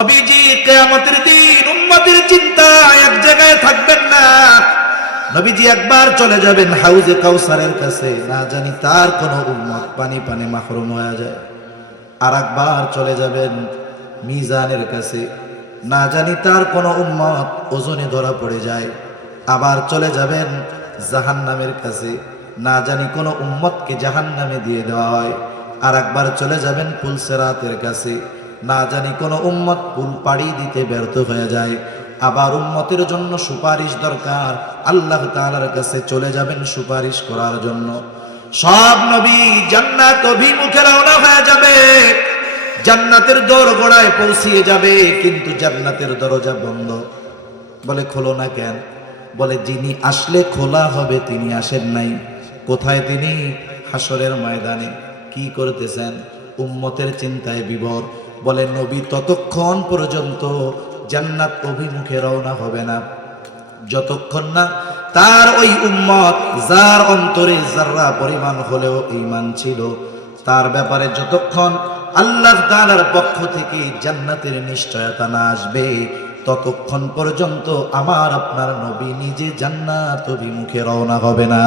নবীজি কিয়ামতের দিন উম্মতের চিন্তা এক জায়গায় থাকবেন না। নবীজি একবার চলে যাবেন হাউজে কাউসারের কাছে, না জানি তার কোন উম্মত পানি পানি মাহরুম হয়ে যায়। আর একবার চলে যাবেন মিজানের কাছে, না জানি তার কোন উম্মত ওজনে ধরা পড়ে যায়। আবার চলে যাবেন জাহান্নামের কাছে, না জানি কোন উম্মতকে জাহান্নামে দিয়ে দেওয়া হয়। আর একবার চলে যাবেন পুলসেরাতের কাছে, না জানি কোন উম্মত পুল পাড়ি দিতে ব্যর্থ হয়ে যায়। আবার উম্মতের জন্য সুপারিশ দরকার, আল্লাহ তাআলার কাছে চলে যাবেন সুপারিশ করার জন্য। সব নবী জান্নাত অভিমুখে রওনা হয়ে যাবে, জান্নাতের দোরগোড়ায় পৌঁছিয়ে যাবে, কিন্তু জান্নাতের দরজা বন্ধ। বলে খোলো না কেন? বলে যিনি আসলে খোলা হবে তিনি আসেন নাই। কোথায় তিনি? হাসরের ময়দানে। কি করতেছেন? উম্মতের চিন্তায় বিভোর। বলে নবী ততক্ষণ পর্যন্ত জান্নাত অভিমুখে রওনা হবে না, যতক্ষণ না তার ওই উম্মত যার অন্তরে যাররা পরিমাণ হলেও ঈমান ছিল, তার ব্যাপারে যতক্ষণ আল্লাহ তাআলার পক্ষ থেকে জান্নাতের নিশ্চয়তা না আসবে, ততক্ষণ পর্যন্ত আমার আপনার নবী নিজে জান্নাত অভিমুখে রওনা হবে না।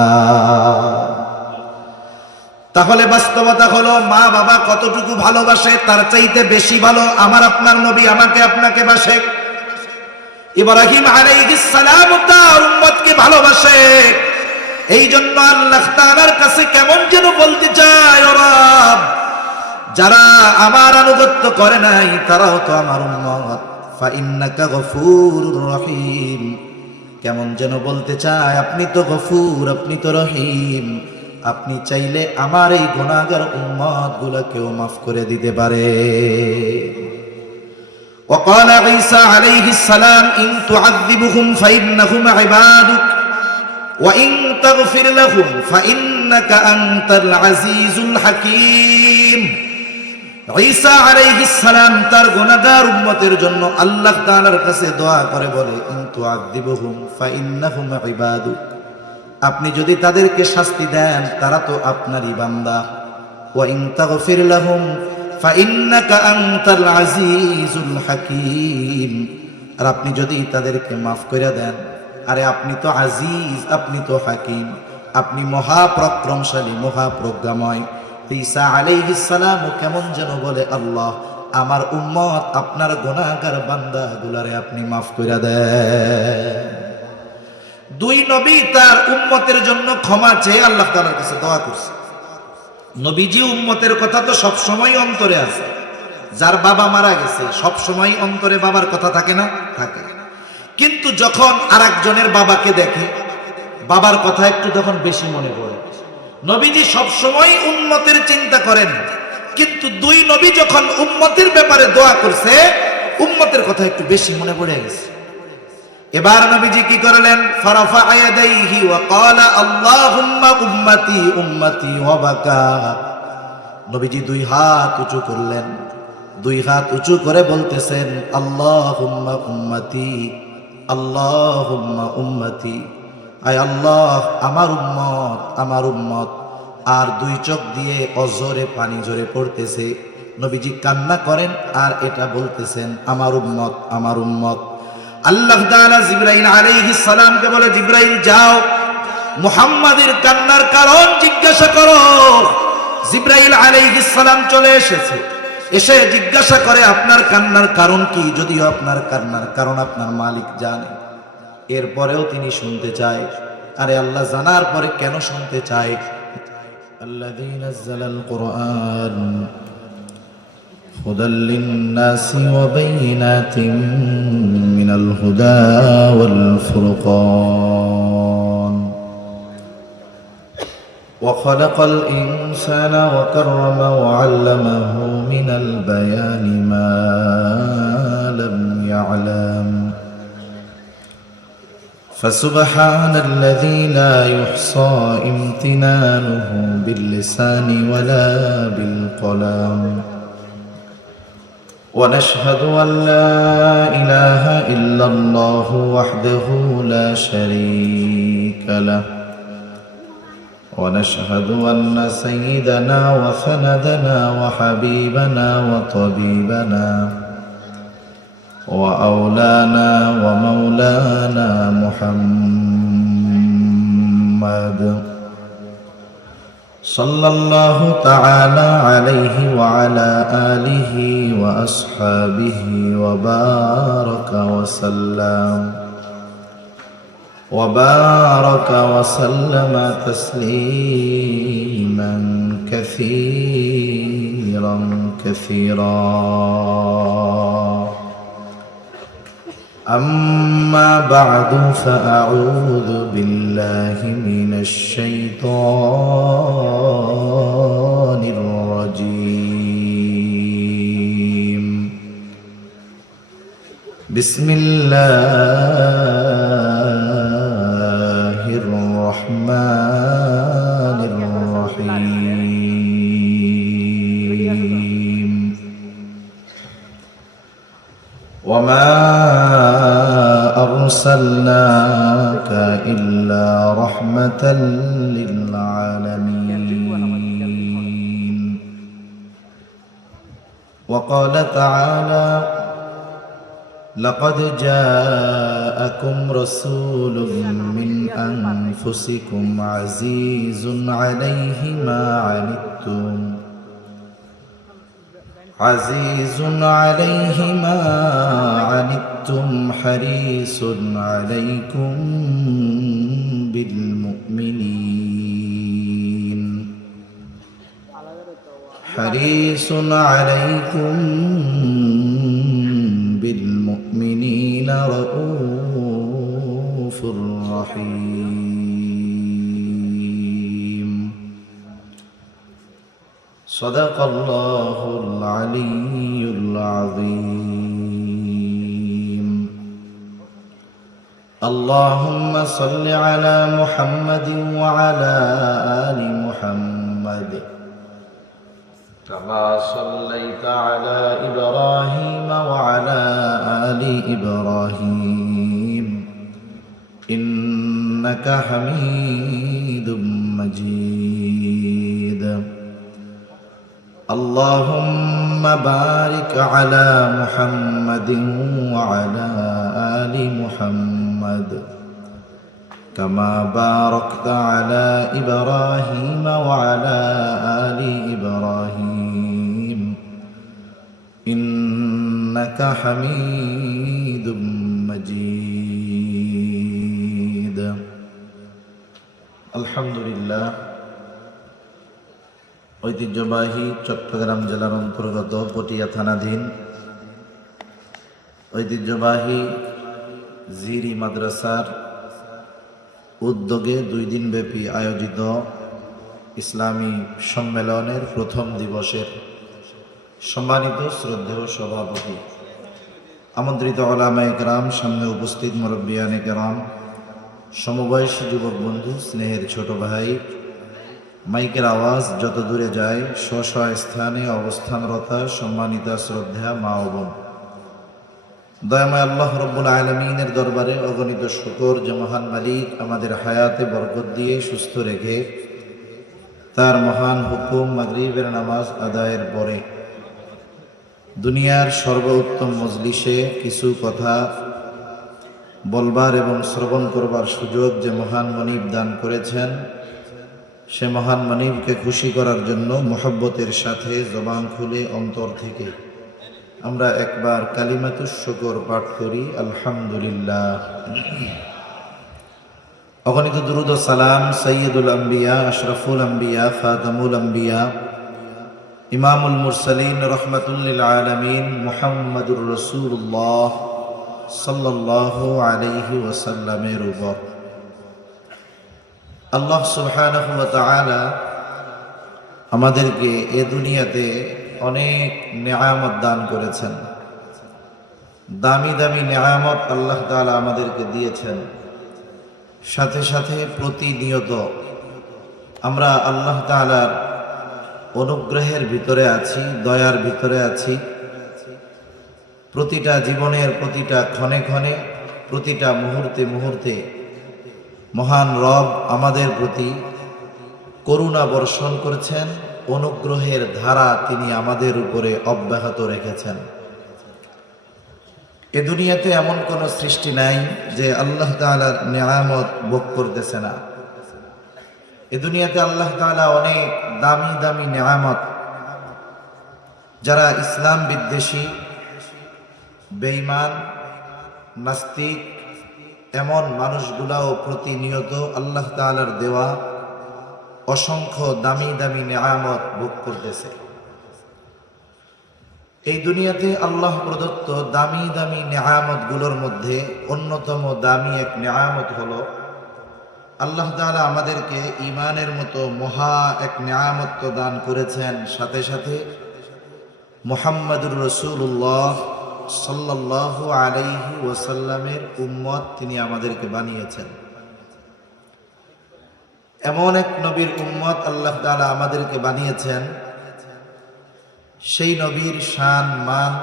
তাহলে বাস্তবতা হলো, মা বাবা কতটুকু ভালোবাসে তার চাইতে বেশি ভালো আমার আপনার নবী আমাকে আপনাকে বাসে। ইব্রাহিম আলাইহিস সালাম তার উম্মতকে ভালোবাসে। এই জন্য আল্লাহ তাআলার কাছে কেমন যেন বলতে চায়, ও রব, যারা আমার আনুগত্য করে নাই তারাও তো আমার উম্মত, ফা ইন্নাকা গফুরুর রহিম। কেমন যেন বলতে চায়, আপনি তো গফুর, আপনি তো রহিম, আপনি চাইলে আমার এই গুনাহগার উম্মত গুলাকেও মাফ করে দিতে পারে। وقال عيسى عليه السلام إن تعذبهم فإنهم عبادك وإن تغفر لهم فإنك أنت العزيز الحكيم। ঈসা আলাইহিস সালাম তার গুনাহগার উম্মতের জন্য আল্লাহ তাআলার কাছে দোয়া করে বলে, ইন তুআযিবুহুম ফাইন্নাহুম ইবাদুক, আপনি যদি তাদেরকে শাস্তি দেন তারা তো আপনারই বান্দা। ওয়া ইন তাগফির লাহুম ফাইন্নাকা আনতাল আজিজুল হাকীম, আর আপনি যদি তাদেরকে মাফ করে দেন, আরে আপনি তো আজিজ, আপনি তো হাকিম, আপনি মহাপরাক্রমশালী, মহাপ্রজ্ঞাময়। ঈসা আলাইহিস সালাম কেমন যেন বলে, আল্লাহ, আমার উম্মত আপনার গুনাহগার বান্দাগুলারে আপনি মাফ করে দেন। দুই নবী তার উম্মতের জন্য ক্ষমা চেয়ে আল্লাহ তাআলার কাছে দোয়া করছে। নবীজি উম্মতের কথা তো সব সময় অন্তরে আছে। যার বাবা মারা গেছে সব সময় অন্তরে বাবার কথা থাকে না? থাকে। কিন্তু যখন আরেকজনের বাবাকে দেখে বাবার কথা একটু তখন বেশি মনে পড়ে। নবীজি সব সময় উম্মতের চিন্তা করেন, কিন্তু দুই নবী যখন উম্মতের ব্যাপারে দোয়া করছে উম্মতের কথা একটু বেশি মনে পড়ে গেছে। এবার নবীজি কি করলেন? ফারাফা ইয়াদাইহি ওয়া ক্বালা আল্লাহুম্মা উম্মতি উম্মতি ওয়া বাকা। নবীজি দুই হাত উঁচু করলেন, দুই হাত উঁচু করে বলতেছেন, আল্লাহুম্মা উম্মতি আল্লাহুম্মা উম্মতি, আয় আল্লাহ আমার উম্মত আমার উম্মত। আর দুই চোখ দিয়ে অঝরে পানি ঝরে পড়তেছে। নবীজি কান্না করেন আর এটা বলতেছেন, আমার উম্মত আমার উম্মত। আল্লাহ তাআলা জিবরাইল আলাইহিস সালামকে বলে, জিবরাইল যাও মুহাম্মাদের কান্নার কারণ জিজ্ঞাসা করো। জিবরাইল আলাইহিস সালাম চলে এসেছে, এসে জিজ্ঞাসা করে আপনার কান্নার কারণ কি? যদিও আপনার কান্নার কারণ আপনার মালিক জানে, এরপরেও তিনি শুনতে চায়। আরে আল্লাহ জানার পরে কেন শুনতে চায়? আল্লাযী নাযালাল কুরআন হুদাল লিন-নাসি ওয়া বাইয়িনাতিন মিনাল হুদা ওয়াল ফুরকান ওয়া খালাকাল ইনসানা ওয়া কাররামা ওয়া 'আল্লামাহু মিনাল বায়ানি মা লাম ইয়া'লাম। فسبحان الذي لا يحصى امتنانه باللسان ولا بالقلم ونشهد أن لا إله إلا الله وحده لا شريك له ونشهد أن سيدنا وسندنا وحبيبنا وطبيبنا وأولانا ومولانا محمد صلى الله تعالى عليه وعلى آله وأصحابه وبارك وسلم تسليما كثيرا أما بعد فأعوذ بالله من الشيطان الرجيم بسم الله الرحمن الرحيم وما أرسلناك إلا رحمة للعالمين وقال تعالى لقد جاءكم رسول من أنفسكم عزيز عليه ما عنتم حريص عليكم بالمؤمنين رؤوف رحيم صدق الله العلي العظيم اللهم صل على محمد وعلى آل محمد كما صليت على إبراهيم وعلى آل إبراهيم إنك حميد مجيد اللهم بارك على محمد وعلى آل محمد كما باركت على إبراهيم وعلى آل إبراهيم إنك حميد مجيد الحمد لله ঐতিহ্যবাহী চট্টগ্রাম জেলার অন্তর্গত পটিয়া থানাধীন ঐতিহ্যবাহী জিরি মাদ্রাসার উদ্যোগে 2 দিনব্যাপী আয়োজিত ইসলামী সম্মেলনের প্রথম দিবসের সম্মানিত শ্রদ্ধেয় সভাপতি, আমন্ত্রিত উলামায়ে কেরাম, সামনে উপস্থিত মুরব্বিয়ানে কেরাম, সমবয়সী যুবক বন্ধু, স্নেহের ছোট ভাই, মাইকের আওয়াজ যত দূরে যায় স্ব স্থানে অবস্থানরতা সম্মানিতা শ্রদ্ধা মা ও বোন, দয়াময় আল্লাহ রব্বুল আলামিনের দরবারে অগণিত শুকর যে মহান মালিক আমাদের হায়াতে বরকত দিয়ে সুস্থ রেখে তার মহান হুকুম মাগরিবের নামাজ আদায়ের পরে দুনিয়ার সর্বোত্তম মজলিসে কিছু কথা বলবার এবং শ্রবণ করবার সুযোগ যে মহান মনিব দান করেছেন, সে মহান মনিবকে খুশি করার জন্য মোহব্বতের সাথে জবান খুলে অন্তর থেকে আমরা একবার কালিমাতুশ শুকর পাঠ করি, আলহামদুলিল্লাহ। অগণিত দুরূদ ও সালাম সৈয়দুল আম্বিয়া, আশরাফুল আম্বিয়া, খাতামুল আম্বিয়া, ইমামুল মুরসালিন, রহমাতুল লিল আলামিন মুহাম্মাদুর রাসূলুল্লাহ সাল্লাল্লাহু আলাইহি ওয়াসাল্লামের উপর আল্লাহ সুবহানাহু ওয়া তাআলা আমাদেরকে এ দুনিয়াতে অনেক নেয়ামত দান করেছেন। দামি দামি নেয়ামত আল্লাহ তাআলা আমাদেরকে দিয়েছেন। সাথে সাথে প্রতিনিয়ত আমরা আল্লাহ তাআলার অনুগ্রহের ভিতরে আছি, দয়ার ভিতরে আছি। প্রতিটা জীবনের প্রতিটা ক্ষণে ক্ষণে, প্রতিটা মুহূর্তে মুহূর্তে মহান রব আমাদের প্রতি করুণা বর্ষণ করেছেন, অনুগ্রহের ধারা তিনি আমাদের উপরে অব্যাহত রেখেছেন। এ দুনিয়াতে এমন কোনো সৃষ্টি নাই যে আল্লাহ তাআলার নিয়ামত ভোগ করতেছে না। এ দুনিয়াতে আল্লাহ তাআলা অনেক দামি দামি নিয়ামত, যারা ইসলাম বিদ্বেষী, বেঈমান, নাস্তিক, এমন মানুষগুলাও প্রতিনিয়ত আল্লাহ তাআলার দেওয়া অসংখ্য দামি দামি নিয়ামত ভোগ করতেছে। এই দুনিয়াতে আল্লাহ প্রদত্ত দামি দামি নিয়ামত গুলোর মধ্যে অন্যতম দামি এক নিয়ামত হলো আল্লাহ তাআলা আমাদেরকে ঈমানের মতো মহা এক নিয়ামত দান করেছেন, সাথে সাথে মুহাম্মাদুর রাসূলুল্লাহ সাল্লাল্লাহু আলাইহি ওয়াসাল্লামের উম্মত তিনি আমাদেরকে বানিয়েছেন। এমন এক নবীর উম্মত আল্লাহ তাআলা আমাদেরকে বানিয়েছেন, সেই নবীর শান, মান,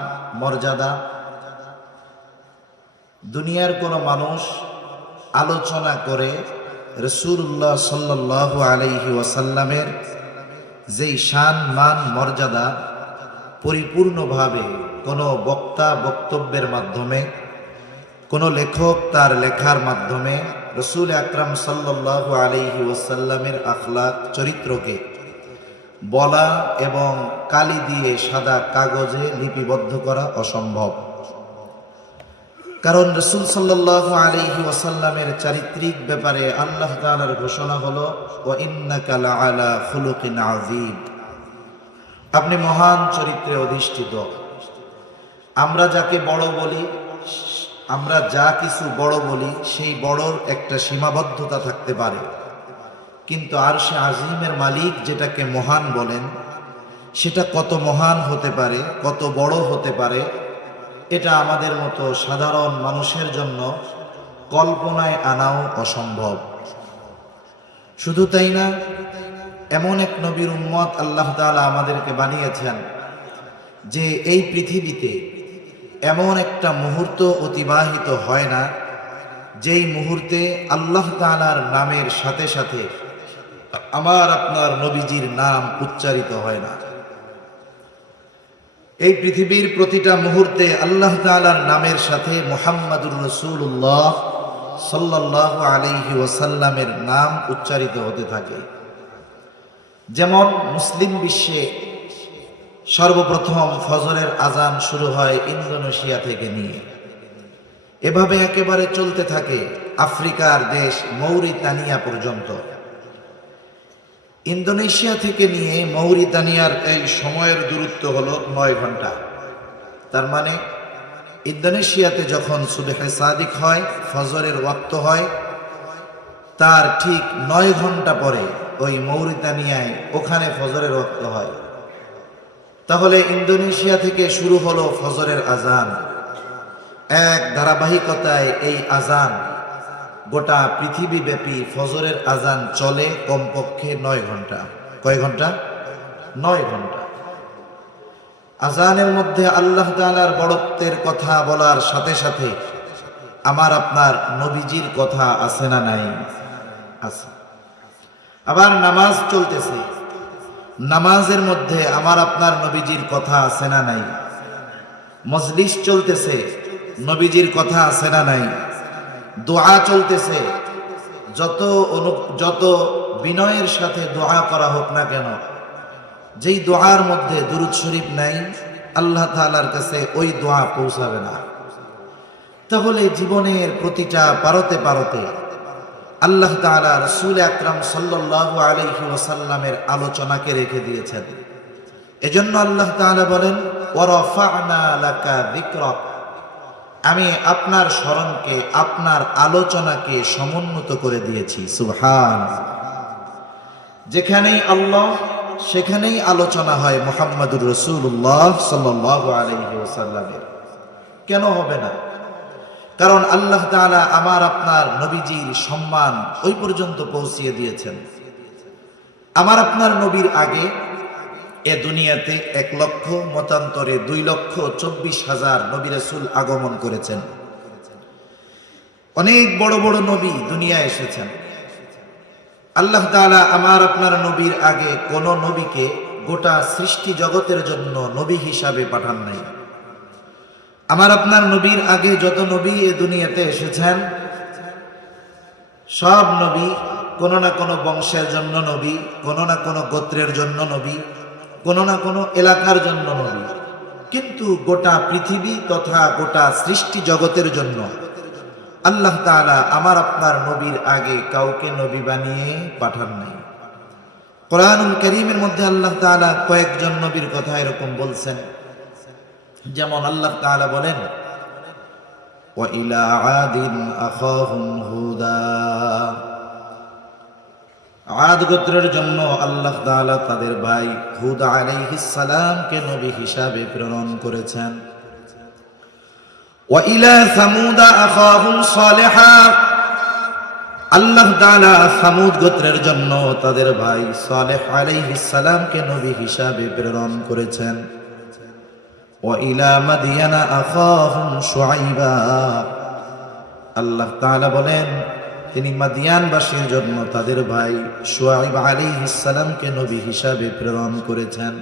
মর্যাদা দুনিয়ার কোন মানুষ আলোচনা করে রাসূলুল্লাহ সাল্লাল্লাহু আলাইহি ওয়াসাল্লামের যেই শান, মান, মর্যাদা পরিপূর্ণভাবে কোনো বক্তা বক্তব্যের মাধ্যমে, কোনো লেখক তার লেখার মাধ্যমে রাসূল আকরাম সাল্লাল্লাহু আলাইহি ওয়াসাল্লামের আখলাক, চরিত্রকে বলা এবং কালি দিয়ে সাদা কাগজে লিপিবদ্ধ করা অসম্ভব। কারণ রাসূল সাল্লাল্লাহু আলাইহি ওয়াসাল্লামের চারিত্রিক ব্যাপারে আল্লাহ তাআলার ঘোষণা হলো ওয়া ইন্নাকা লাআলা খুলুকিন আযীম, আপনি মহান চরিত্রে অধিষ্ঠিত। আমরা যাকে বড় বলি, আমরা যা কিছু বড় বলি, সেই বড়র একটা সীমাবদ্ধতা থাকতে পারে, কিন্তু আরশে আজিমের মালিক যেটাকে মহান বলেন, সেটা কত মহান হতে পারে, কত বড় হতে পারে, এটা আমাদের মতো সাধারণ মানুষের জন্য কল্পনায় আনাও অসম্ভব। শুধু তাই না, এমন এক নবীর উম্মত আল্লাহ তাআলা আমাদেরকে বানিয়েছেন যে এই পৃথিবীতে এমন একটা মুহূর্ত অতিবাহিত হয় না যেই মুহূর্তে আল্লাহ তাআলার নামের সাথে সাথে আমার আপনার নবীজির নাম উচ্চারিত হয় না। এই পৃথিবীর প্রতিটা মুহূর্তে আল্লাহ তাআলার নামের সাথে মুহাম্মাদুর রাসূলুল্লাহ সাল্লাল্লাহু আলাইহি ওয়াসাল্লামের নাম উচ্চারিত হতে থাকে। যেমন মুসলিম বিশ্বে সর্বপ্রথম ফজরের আজান শুরু হয় ইন্দোনেশিয়া থেকে নিয়ে, এভাবে একেবারে চলতে থাকে আফ্রিকার দেশ মৌরিতানিয়া পর্যন্ত। ইন্দোনেশিয়া থেকে নিয়ে মৌরিতানিয়ার এই সময়ের দূরত্ব হলো 9 ঘন্টা। তার মানে ইন্দোনেশিয়াতে যখন সুবহে সাদিক হয়, ফজরের ওয়াক্ত হয়, তার ঠিক 9 ঘন্টা পরে ওই মৌরিতানিয়ায় ওখানে ফজরের ওয়াক্ত হয়। তাহলে ইন্দোনেশিয়া থেকে শুরু হলো ফজরের আজান। এক ধারাবাহিকতায় এই আজান গোটা পৃথিবীব্যাপী ফজরের আজান চলে কমপক্ষে 9 ঘন্টা। কয় ঘন্টা? 9 ঘন্টা। আজানের মধ্যে আল্লাহ তাআলার বড়ত্বের কথা বলার সাথে সাথে আমার আপনার নবীজির কথা আছে না নাই? আছে। আবার নামাজ চলতেছে, নামাজের মধ্যে আমার আপনার নবীজির কথা আছে না নাই? মজলিস চলতেছে, নবীজির কথা আছে না নাই? দোয়া চলতেছে, যত বিনয়ের সাথে দোয়া করা হোক না কেন, যেই দোয়ার মধ্যে দুরূদ শরীফ নাই, আল্লাহ তাআলার কাছে ওই দোয়া পৌঁছাবে না। তাহলে জীবনের প্রতিটা পারতে পারতে আল্লাহ তাআলা রাসূল আকরাম সাল্লাল্লাহু আলাইহি ওয়াসাল্লামের আলোচনাকে রেখে দিয়েছেন। এজন্য আল্লাহ তাআলা বলেন ওয়া রাফা'না লাকা যিকরাক, আমি আপনার স্মরণকে, আপনার আলোচনাকে সমুন্নত করে দিয়েছি। সুবহানাল্লাহ। যেখানেই আল্লাহ সেখানেই আলোচনা হয় মুহাম্মাদুর রাসূলুল্লাহ সাল্লাল্লাহু আলাইহি ওয়াসাল্লামের। কেন হবে না? কারণ আল্লাহ তাআলা আমার আপনার নবীজির সম্মান ওই পর্যন্ত পৌঁছিয়ে দিয়েছেন। আমার আপনার নবীর আগে এ দুনিয়াতে 1 লক্ষ, মতান্তরে 2,24,000 নবী রাসূল আগমন করেছেন। অনেক বড় বড় নবী দুনিয়ায় এসেছেন। আল্লাহ তাআলা আমার আপনার নবীর আগে কোন নবীকে গোটা সৃষ্টি জগতের জন্য নবী হিসাবে পাঠান নাই। আমার আপনার নবীর আগে যত নবী এ দুনিয়াতে এসেছেন, সব নবী কোনো না কোনো বংশের জন্য নবী, কোনো না কোনো গোত্রের জন্য নবী, কোনো না কোনো এলাকার জন্য নবী। কিন্তু গোটা পৃথিবী তথা গোটা সৃষ্টি জগতের জন্য আল্লাহ তাআলা আমার আপনার নবীর আগে কাউকে নবী বানিয়ে পাঠান নাই। কোরআনুল কারীমের মধ্যে আল্লাহ তাআলা কয়েকজন নবীর কথা এরকম বলছেন। যেমন আল্লাহ তাআলা বলেন, ওয়া ইলা আদিন আখাহুম হুদা, আদ গোত্রের জন্য আল্লাহ তাআলা তাদের ভাই হুদ আলাইহিস সালামকে নবী হিসাবে প্রেরণ করেছেন। ওয়া ইলা সামুদ আখাহুম সালিহা, আল্লাহ তাআলা সামুদ গোত্রের জন্য তাদের ভাই সালেহ আলাইহিস সালামকে নবী হিসাবে প্রেরণ করেছেন। ওয়া ইলা মাদিয়ানা আখাহুম শুআইবা, আল্লাহ তাআলা বলেন তিনি মাদিয়ানবাসীর জন্য তাদের ভাই শুআইব আলাইহিস সালামকে নবী হিসাবে প্রেরণ করেছেন।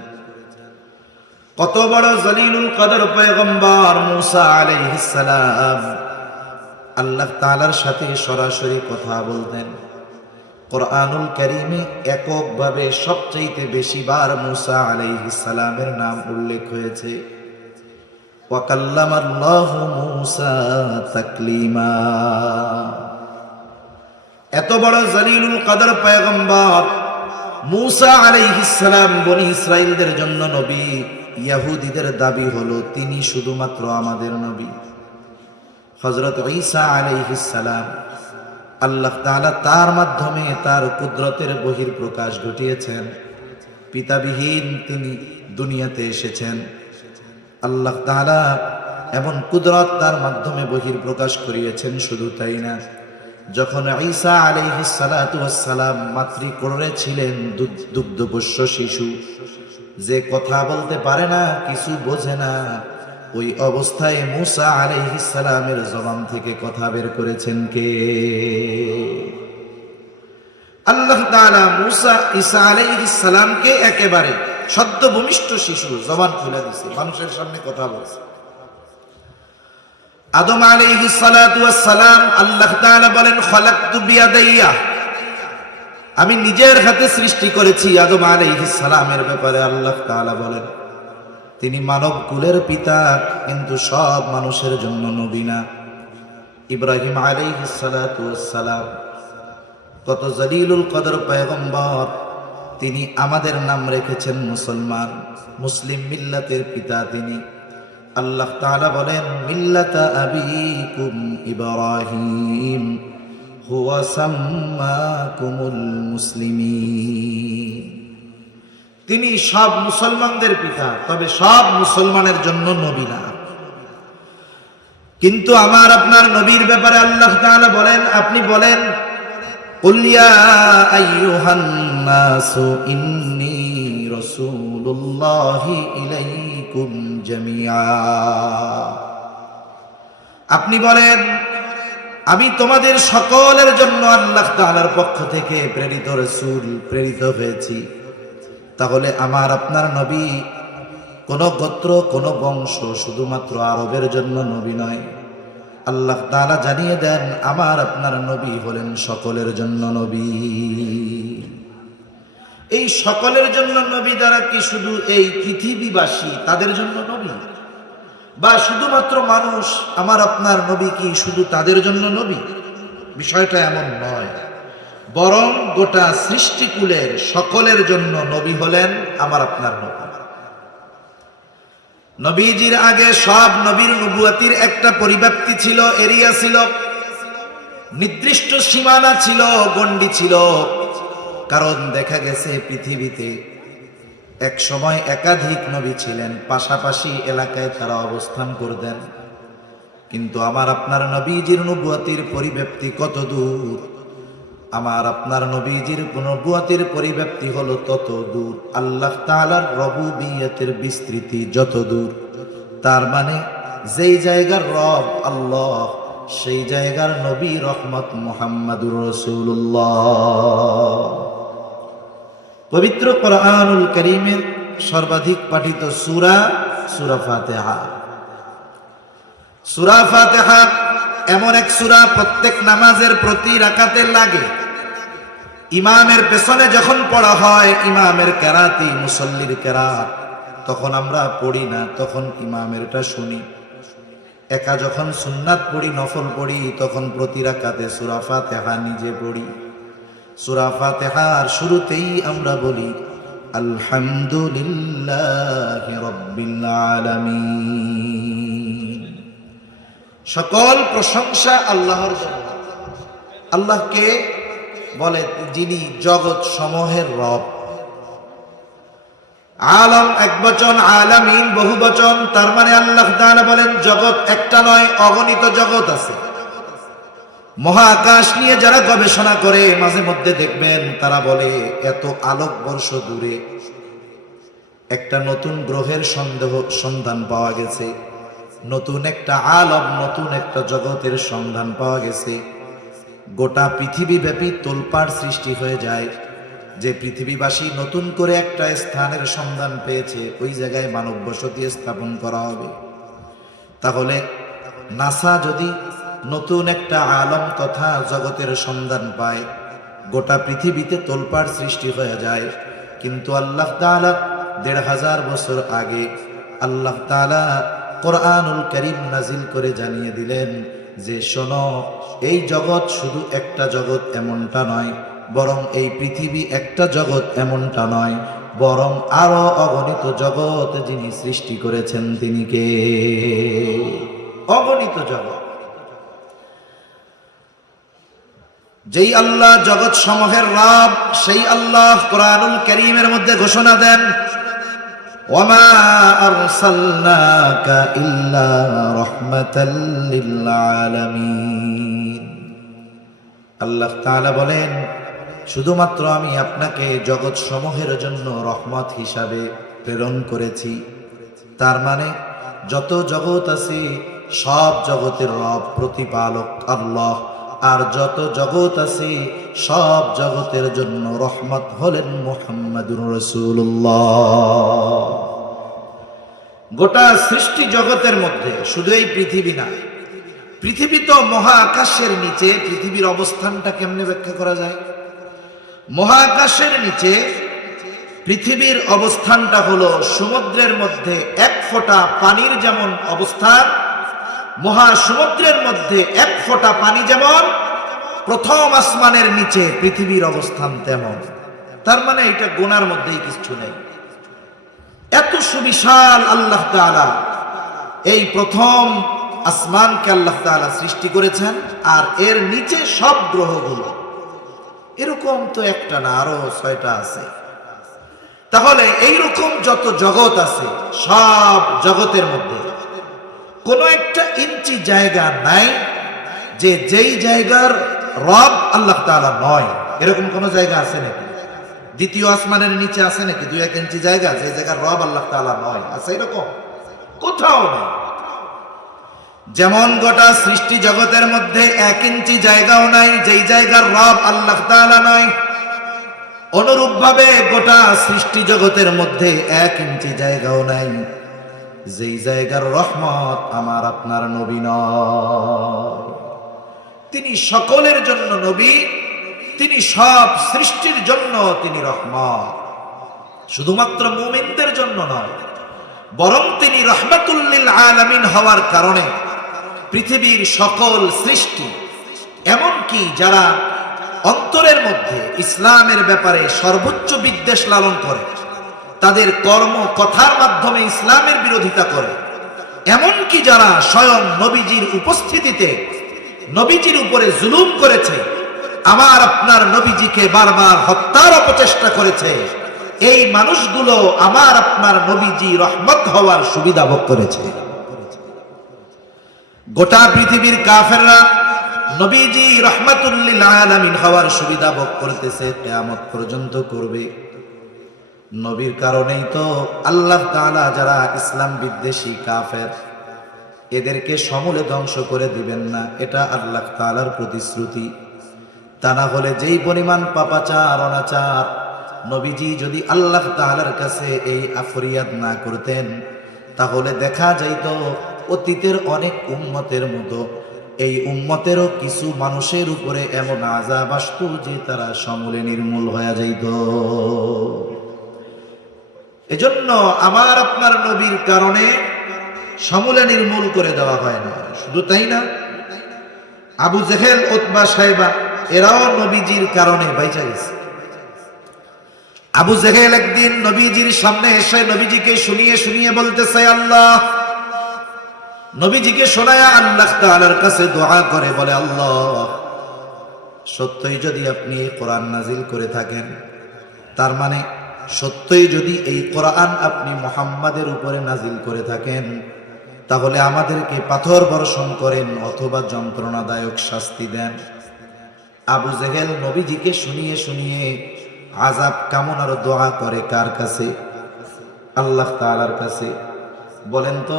কত বড় জলিলুল কদর পয়গম্বর মুসা আলাইহিস সালাম আল্লাহ তাআলার সাথে সরাসরি কথা বলতেন। কোরআনুল কারীমে এককভাবে সবচেয়ে বেশি বার মুসা আলাইহিস সালামের নাম উল্লেখ হয়েছে। ওয়া কাল্লামাল্লাহু মুসা তাকলিমা, এত বড় জলিলুল কদর পয়গম্বর মুসা আলাইহিস সালাম বনি ইসরাইলদের জন্য নবী। ইহুদিদের দাবি হলো তিনি শুধুমাত্র আমাদের নবী। হযরত ঈসা আলাইহিস সালাম আল্লাহ তাআলা তার মাধ্যমে তার কুদরতের বহিঃপ্রকাশ ঘটিয়েছেন। পিতাবিহীন তিনি দুনিয়াতে এসেছেন। আল্লাহ তাআলা এমন কুদরত তার মাধ্যমে বহিঃপ্রকাশ করিয়েছেন। শুধু তাই না, যখন ঈসা আলাইহিস সালাতু ওয়াস সালাম মাতৃকোলে ছিলেন, দুগ্ধপোষ্য শিশু, যে কথা বলতে পারে না, কিছু বোঝে না, ওই অবস্থায় মুসা আলাইহিস সালামের জবান থেকে কথা বের করেছেন কে? আল্লাহ তাআলা মুসা ঈসা আলাইহিস সালামকে একেবারে সদ্য ভূমিষ্ঠ শিশু জবান খুলে দিয়েছে, মানুষের সামনে কথা বলছে। আদম আলাইহিস সালাতু ওয়াস সালাম আল্লাহ তাআলা বলেন, খালাকতু বিয়াদাইয়া, আমি নিজের হাতে সৃষ্টি করেছি। আদম আলাইহিস সালামের ব্যাপারে আল্লাহ তাআলা বলেন তিনি মানব কুলের পিতা, কিন্তু সব মানুষের জন্য নবী না। ইব্রাহিম আলাইহিস সালাতু ওয়াস সালাম কত জলিলুল কদর পয়গম্বর, তিনি আমাদের নাম রেখেছেন মুসলমান, মুসলিম মিল্লাতের পিতা তিনি। আল্লাহ তাআলা বলেন, মিল্লাতা আবিকুম ইব্রাহিম হুয়া সাম্মাকুমুল মুসলিমিন, তিনি সব মুসলমানদের পিতা, তবে সব মুসলমানের জন্য নবী না। কিন্তু আমার আপনার নবীর ব্যাপারে আল্লাহ তাআলা বলেন, আপনি বলেন, কুল ইয়া আইয়ুহান নাসু ইন্নী রাসূলুল্লাহি ইলাইকুম জামিআ, আপনি বলেন আমি তোমাদের সকলের জন্য আল্লাহ তাআলার পক্ষ থেকে প্রেরিত রাসূল, প্রেরিত হয়েছি। তাহলে আমার আপনার নবী কোন গোত্র, কোন বংশ, শুধুমাত্র আরবের জন্য নবী নয়। আল্লাহ তাআলা জানিয়ে দেন আমার আপনার নবী হলেন সকলের জন্য নবী। এই সকলের জন্য নবী দ্বারা কি শুধু এই পৃথিবীবাসী তাদের জন্য নবী, বা শুধুমাত্র মানুষ আমার আপনার নবী কি শুধু তাদের জন্য নবী? বিষয়টা এমন নয়, বরং গোটা সৃষ্টিকুলের সকলের জন্য নবী হলেন আমার আপনার নবী। নবীজির আগে সব নবীর নবুয়তির একটা পরিব্যাপ্তি ছিল, এরিয়া ছিল, নির্দিষ্ট সীমানা ছিল, গণ্ডি ছিল। কারণ দেখা গেছে পৃথিবীতে এক সময় একাধিক নবী ছিলেন, পাশাপাশি এলাকায় তারা অবস্থান করতেন। কিন্তু আমার আপনার নবীজির নবুয়তির পরিব্যাপ্তি কত দূর! আমার আপনার নবীজির নবুয়তির পরিব্যাপ্তি হলো তত দূর, আল্লাহ তাআলার রবুবিয়তের বিস্তৃতি যত দূর। তার মানে যেই জায়গার রব আল্লাহ, সেই জায়গার নবী রহমত মুহাম্মাদুর রাসূলুল্লাহ। পবিত্র কোরআনুল কারীমের সর্বাধিক পাঠিত সূরা সূরা ফাতিহা। সূরা ফাতিহা এমন এক সূরা প্রত্যেক নামাজের প্রতি রাকাতে লাগে। ইমামের পেছনে যখন পড়া হয়, ইমামের কেরাতি, মুসল্লির কেরাত, তখন আমরা পড়ি না, তখন ইমামেরটা শুনি। একা যখন সুন্নাত পড়ি, নফল পড়ি, তখন প্রতি রাকাতে সূরা ফাতিহা নিজে পড়ি। সূরা ফাতিহার শুরুতেই আমরা বলি আলহামদুলিল্লাহি রাব্বিল আলামিন। সকল প্রশংসা আল্লাহর জন্য। আল্লাহকে বলে যিনি জগৎ সমূহের রব। আলম এক বচন, আলামিন বহু বচন। তার মানে আল্লাহ তাআলা বলেন জগৎ একটা নয়, অগণিত জগৎ আছে। মহাকাশ নিয়ে যারা গবেষণা করে মাঝে মধ্যে দেখবেন তারা বলে এত আলোকবর্ষ দূরে একটা নতুন গ্রহের সন্ধান পাওয়া গেছে, নতুন একটা আলম, নতুন একটা জগতের সন্ধান পাওয়া গেছে। গোটা পৃথিবী ব্যাপী তোলপাড় সৃষ্টি হয়ে যায় যে পৃথিবীবাসী নতুন করে একটা স্থানের সন্ধান পেয়েছে, ওই জায়গায় মানব বসতি স্থাপন করা হবে। তাহলে নাসা যদি নতুন একটা আলম তথা জগতের সন্ধান পায়, গোটা পৃথিবীতে তোলপাড় সৃষ্টি হয়ে যায়। কিন্তু আল্লাহ তাআলা ১৫০০ বছর আগে আল্লাহ তাআলা কোরআনুল কারীম নাজিল করে জানিয়ে দিলেন যে শোনো, এই জগৎ শুধু একটা জগৎ এমনটা নয়, বরং এই পৃথিবী একটা জগৎ এমনটা নয়, বরং আরো অগণিত জগৎ যিনি সৃষ্টি করেছেন তিনি কে? অগণিত জগৎ। যেই আল্লাহ জগৎ সমূহের রব, সেই আল্লাহ কোরআনুল কারীমের মধ্যে ঘোষণা দেন ওয়ামা আরসালনাকা ইল্লা রাহমাতাল লিল আলামিন। আল্লাহ তাআলা বলেন শুধুমাত্র আমি আপনাকে জগৎ সমূহের জন্য রহমত হিসাবে প্রেরণ করেছি। তার মানে যত জগৎ আছে সব জগতের রব প্রতিপালক আল্লাহ, আর যত জগৎ আছে সব জগতের জন্য রহমত হলেন মুহাম্মাদুর রাসূলুল্লাহ। গোটা সৃষ্টি জগতের মধ্যে শুধু এই পৃথিবী না, পৃথিবী তো মহাকাশের নিচে। পৃথিবীর অবস্থানটা কেমনে ব্যাখ্যা করা যায়? মহাকাশের নিচে পৃথিবীর অবস্থানটা হলো সমুদ্রের মধ্যে এক ফোঁটা পানির যেমন অবস্থান, মহাসমুদ্রের মধ্যে এক ফোঁটা পানি যেমন, প্রথম আসমানের নিচে পৃথিবীর অবস্থান তেমন। তার মানে এটা গোনার মধ্যেই কিছু নেই। এত সুবিশাল আল্লাহ তাআলা এই প্রথম আসমানকে আল্লাহ তাআলা সৃষ্টি করেছেন, আর এর নিচে সব গ্রহগুলো। এরকম তো একটা না, আরো ৬টা আছে। তাহলে এইরকম যত জগৎ আছে সব জগতের মধ্যে কোন একটা ইঞ্চি জায়গা নাই যে যেই জায়গার রব আল্লাহ তাআলা নয়। এরকম কোন জায়গা আছে নাকি? দ্বিতীয় আসমানের নিচে আছে নাকি ২-১ ইঞ্চি জায়গা যে জায়গার রব আল্লাহ তাআলা নয়? আছে এরকম? কোথাও নেই। যেমন গোটা সৃষ্টি জগতের মধ্যে ১ ইঞ্চি জায়গাও নাই যেই জায়গার রব আল্লাহ তাআলা নয়, অনুরূপ ভাবে গোটা সৃষ্টি জগতের মধ্যে ১ ইঞ্চি জায়গাও নাই যেই জায়গার রহমত আমার আপনার নবী নয়। তিনি সকলের জন্য নবী, তিনি সব সৃষ্টির জন্য তিনি রহমত। শুধুমাত্র মুমিনদের জন্য নয়, বরং তিনি রাহমাতুল লিল আলামিন হওয়ার কারণে পৃথিবীর সকল সৃষ্টি, এমনকি যারা অন্তরের মধ্যে ইসলামের ব্যাপারে সর্বোচ্চ বিদ্বেষ লালন করে, তাদের কর্ম কথার মাধ্যমে ইসলামের বিরোধিতা করে, এমনকি যারা স্বয়ং নবীজির উপস্থিতিতে নবীজির উপরে জুলুম করেছে, আমার আপনার নবীজিকে বারবার হত্যার অপচেষ্টা করেছে, এই মানুষগুলো আমার আপনার নবীজি রহমত হওয়ার সুবিধা ভোগ করেছে। গোটা পৃথিবীর কাফেররা নবীজি রাহমাতুল লিল আলামিন হওয়ার সুবিধা ভোগ করতেছে, কিয়ামত পর্যন্ত করবে। নবীর কারণেই তো আল্লাহ তাআলা যারা ইসলাম বিদ্বেষী কাফের, এদেরকে সমূলে ধ্বংস করে দিবেন না, এটা আল্লাহ তাআলার প্রতিশ্রুতি। তা না হলে যেই পরিমাণ পাপাচার অনাচার, নবীজি যদি আল্লাহ তাআলার কাছে এই ফরিয়াদ না করতেন, তাহলে দেখা যাইত অতীতের অনেক উম্মতের মতো এই উম্মতেরও কিছু মানুষের উপরে এমন আযাব আসতো যে তারা সমূলে নির্মূল হয়ে যাইত। এজন্য আমার আপনার নবীর কারণে সমূলে নির্মূল করে দেওয়া হয় না। শুধু তাই না, আবু জেহেল, উতবা, সাইবা এরাও নবীজির কারণে বাইচা গেছে। আবু জেহেল একদিন নবীজির সামনে এসে নবীজিকে শুনিয়ে শুনিয়ে বলতেছে আল্লাহ, নবীজিকে শোনায়া আল্লাহ তাআলার কাছে দোয়া করে বলে, আল্লাহ সত্যই যদি আপনি এই কোরআন নাজিল করে থাকেন, তার মানে সত্যই যদি এই কোরআন আপনি মুহাম্মাদের উপরে নাজিল করে থাকেন, তাহলে আমাদেরকে পাথর বর্ষণ করেন অথবা যন্ত্রণাদায়ক শাস্তি দেন। আবু জেহেল নবীজিকে শুনিয়ে শুনিয়ে আযাব কামনার দোয়া করে কার কাছে? আল্লাহ তাআলার কাছে। বলেন তো,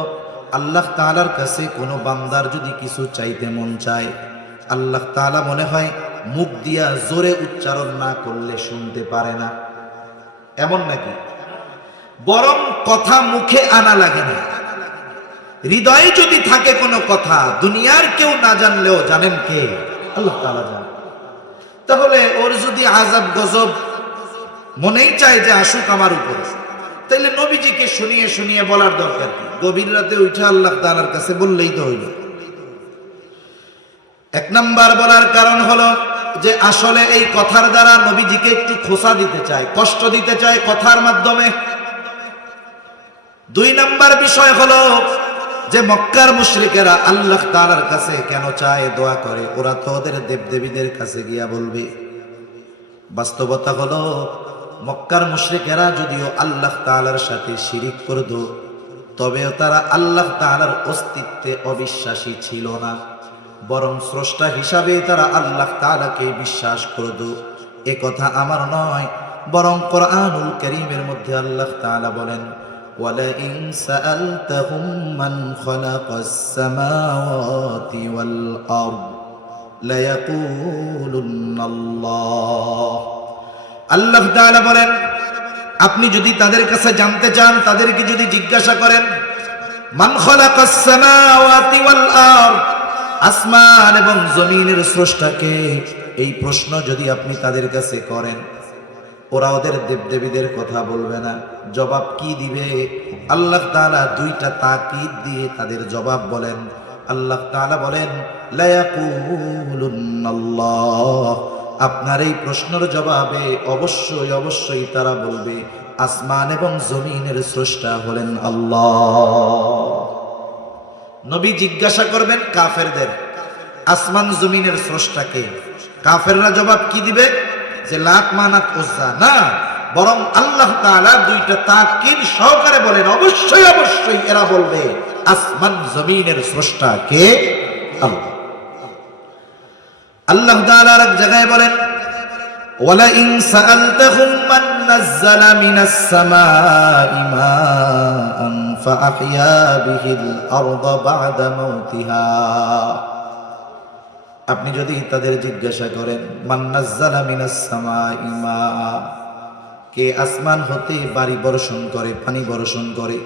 আল্লাহ তাআলার কাছে কোনো বান্দার যদি কিছু চাইতে মন চায়, আল্লাহ তাআলা মনে হয় মুখ দিয়া জোরে উচ্চারণ না করলে শুনতে পারে না, এমন নাকি? বরং কথা মুখে আনা লাগে না, হৃদয়ে যদি থাকে কোনো কথা, দুনিয়ার কেউ না জানলেও জানেন কে? আল্লাহ তাআলা জানেন। তাহলে ওর যদি আযাব গজব মনেই চায় যে আসুক আমার উপরে, তাইলে নবীজিকে শুনিয়ে শুনিয়ে বলার দরকার কি? গভীর রাতে উঠে আল্লাহ তাআলার কাছে বললেই তো হইল। এক নাম্বার বলার কারণ হলো যে আসলে এই কথার দ্বারা নবীজিকে একটু খোঁচা দিতে চায়, কষ্ট দিতে চায় কথার মাধ্যমে। দুই নাম্বার বিষয় হলো যে মক্কার মুশরিকেরা আল্লাহ তাআলার কাছে কেন চায়, দোয়া করে? ওরা তো ওদের দেবদেবীদের কাছে গিয়া বলবে। বাস্তবতা হলো মক্কার মুশরিকেরা যদিও আল্লাহ তাআলার সাথে শিরিক করত, তবেও তারা আল্লাহ তাআলার অস্তিত্বে অবিশ্বাসী ছিল না, বরং স্রষ্টা হিসাবে তারা আল্লাহ তাআলাকে বিশ্বাস করত। এ কথা আমার নয়, বরং কোরআনুল কারীমের মধ্যে আল্লাহ তাআলা বলেন, ওয়ালাইন সাআলতাহুম মান খালাকাস সামাওয়াতি ওয়াল আরদ লায়াকুলুন্নাল্লাহ। আল্লাহ তাআলা বলেন, আপনি যদি তাদের কাছে জানতে চান, তাদেরকে যদি জিজ্ঞাসা করেন মান খালাকাস সামাওয়াতি ওয়াল আরদ, আসমান এবং জমিনের স্রষ্টাকে, এই প্রশ্ন যদি আপনি তাদের কাছে করেন, ওরা ওদের দেবদেবীদের কথা বলবে না। জবাব কি দিবে? আল্লাহ তাআলা দুইটা তাকিদ দিয়ে তাদের জবাব বলেন। আল্লাহ তাআলা বলেন, লায়াকুলুন্নাল্লাহ, আপনার এই প্রশ্নের জবাবে অবশ্যই অবশ্যই তারা বলবে আসমান এবং জমিনের স্রষ্টা হলেন আল্লাহ। নবী জিজ্ঞাসা করবেন কাফেরদের, আসমান জমিনের স্রষ্টাকে। কাফেররা জবাব কি দিবে? যে লাত, মানাত, উজ্জা না, বরং আল্লাহ তাআলা দুইটা তাকিদ সহকারে বলেন অবশ্যই অবশ্যই এরা বলবে আসমান জমিনের স্রষ্টা কে? আল্লাহ। আল্লাহ তাআলা এক জায়গায় বলেন, ওয়ালাইন সাআলতাহুম মান নাযালা মিনাস সামাই মাআন ফাআহইয়া বিহিল আরদা বা'দা মাউতিহা। আপনি যদি তাদের জিজ্ঞাসা করেন মান নাযালা মিনাস সামাই মা, কে আসমান হতে বাড়ি বর্ষণ করে, পানি বর্ষণ করে?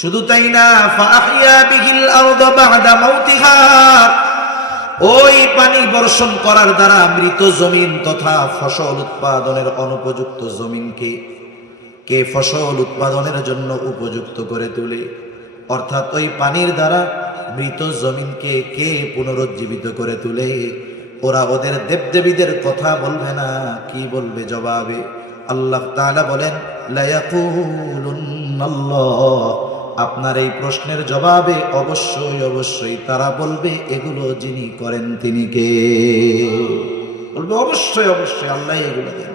শুধু তাই না, ফাআহইয়া বিহিল আরদা বা'দা মাউতিহা, ওই পানি বর্ষণ করার দ্বারা মৃত জমিন তথা ফসল উৎপাদনের অনুপযুক্ত জমিনকে কে ফসল উৎপাদনের জন্য উপযুক্ত করে তোলে? অর্থাৎ ওই পানির দ্বারা মৃত জমিনকে কে পুনরুজ্জীবিত করে তোলে? ওরা ওদের দেবদেবীদের কথা বলবে না, কি বলবে জবাবে? আল্লাহ তাআলা বলেন, লায়াকুলুন্নাল্লাহ, আপনার এই প্রশ্নের জবাবে অবশ্যই অবশ্যই তারা বলবে এগুলো যিনি করেন তিনি কে? বলবে অবশ্যই অবশ্যই আল্লাহ এগুলো দেন।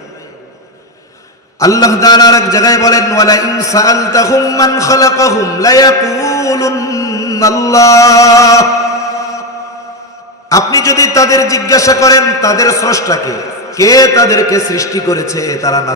আল্লাহ তাআলা এক জায়গায় বলেন, ওয়ালাইন সাআলতাহুম মান খালাকাহুম লায়াকুলুন্নাল্লাহ, আপনি যদি তাদের জিজ্ঞাসা করেন তাদের স্রষ্টাকে, কে তাদেরকে সৃষ্টি করেছে, তারা না